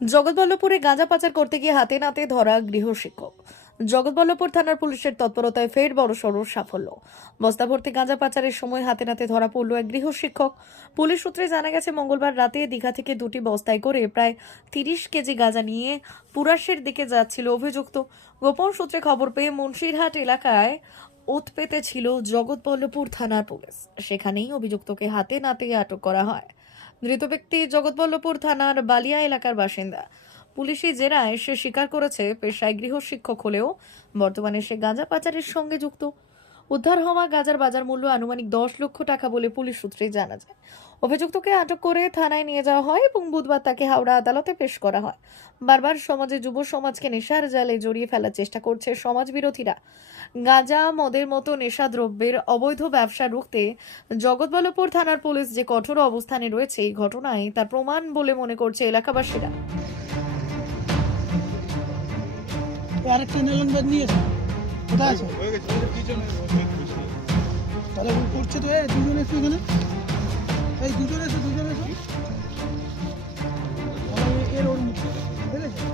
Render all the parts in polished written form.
জগৎবল্লভপুরে গাঁজা পাচার করতে গিয়ে হাতে নাতে ধরা গৃহশিক্ষক। জগৎবল্লভপুর থানার পুলিশের তৎপরতায় ফের বড়সড় সাফল্য। বস্তা ভর্তি গাঁজা পাচারের সময় হাতে নাতে ধরা পড়ল এক গৃহশিক্ষক। পুলিশ সূত্রে জানা গেছে, মঙ্গলবার রাতে দীঘা থেকে 2টি বস্তায় করে প্রায় 30 কেজি গাঁজা নিয়ে পুরাশের দিকে যাচ্ছিল অভিযুক্ত। গোপন সূত্রে খবর পেয়ে মুন্সিরহাট এলাকায় ওত পেতে ছিল জগৎবল্লভপুর থানার পুলিশ। সেখানেই অভিযুক্তকে হাতে নাতে আটক করা হয়। ধৃত ব্যক্তি জগৎবল্লভপুর থানার বালিয়া এলাকার বাসিন্দা। পুলিশি জেরায় সে স্বীকার করেছে পেশায় গৃহশিক্ষক হলেও বর্তমানে সে গাঁজা পাচারের সঙ্গে যুক্ত। উদ্ধার হওয়া গাঁজার বাজার মূল্য আনুমানিক 10 লক্ষ টাকা বলে পুলিশ সূত্রে জানা যায়। অভিযুক্তকে আটক করে থানায় নিয়ে যাওয়া হয় এবং বুধবার তাকে হাওড়া আদালতে পেশ করা হয়। বারবার সমাজে যুব সমাজকে নেশার জালে জড়িয়ে ফেলার চেষ্টা করছে সমাজ বিরোধীরা। গাঁজা মদের মতো নেশাদ্রব্যের অবৈধ ব্যবসা রুখতে জগৎবল্লভপুর থানার পুলিশ যে কঠোর অবস্থানে রয়েছে, এই ঘটনায় তার প্রমাণ বলে মনে করছে এলাকাবাসীরা। আরেকটা নেলন ব্যাগ নিয়েছে, কোথায় আছে? তাহলে ও করছে তো, দুজন এসো এখানে, এই দুজন এসো। এর ওর মুখ বুঝেছো?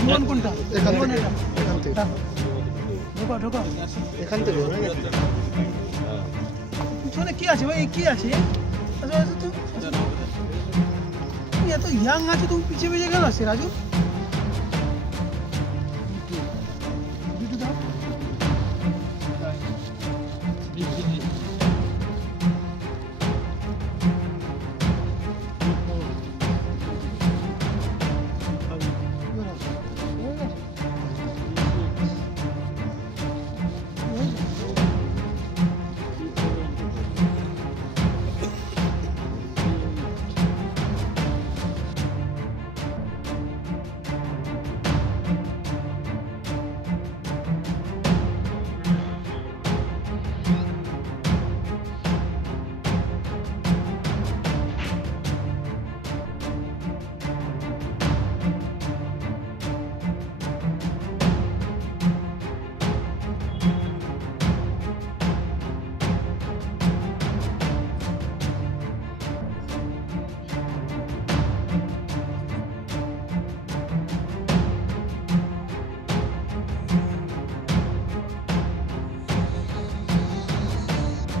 জীবন কোনটা? ঢোকা এখান থেকে পিছনে কি আছে ভাই? কি আছে? এত ইয়াং আছে, তুমি পিছিয়ে গেল সে রাজু।